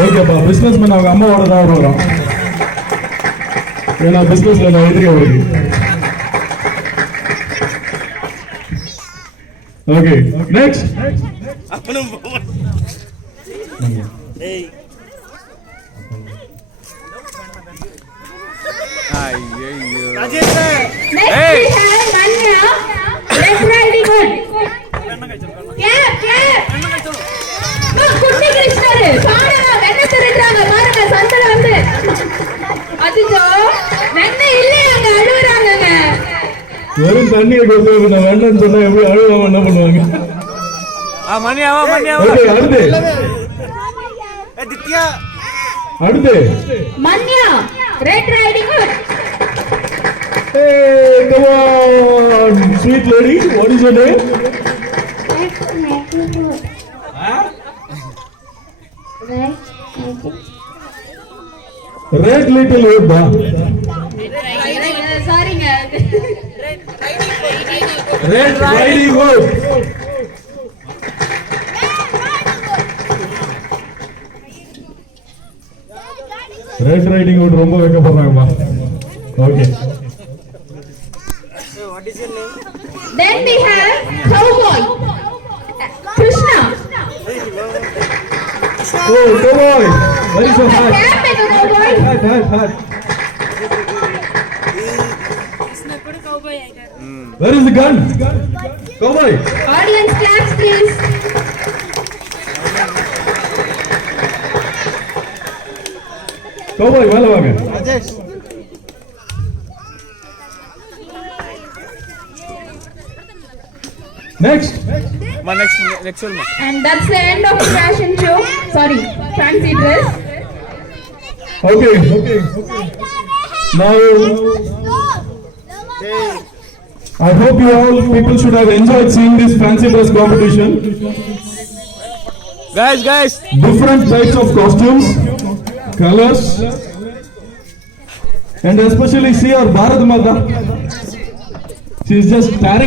ஓகேப்பா, business man அவங்க அம்மாவோட தான் வரும். ஏன்னா பிசினஸ்ல நான் எதிரி அவருக்கு. Okay, next. வெறும் தண்ணியை கொடுத்து நான் வேண்டாம்னு சொன்னா எப்படி அழுவாம என்ன பண்ணுவாங்க? அடுத்து Manya red riding hood. Hey, come on, sweet lady, what is your name? Red little hood ba. Sorry nga. Red riding hood. Red riding hood ரொம்ப வெக்கப்படுறாங்கப்பா. Okay. What is your name? Then we have cowboy Krishna. Oh, cowboy. Very so hard. Cowboy. Hard. Where is the gun? Cowboy. Audience claps please. Cowboy மேல வாங்க. Rajesh. Next. Next one. And that's the end of the fashion show. Sorry, fancy dress. Okay. Now, I hope you all people should have enjoyed seeing this fancy dress competition. Guys. Different types of costumes, colors, and especially see our Bharat Mata. She is just staring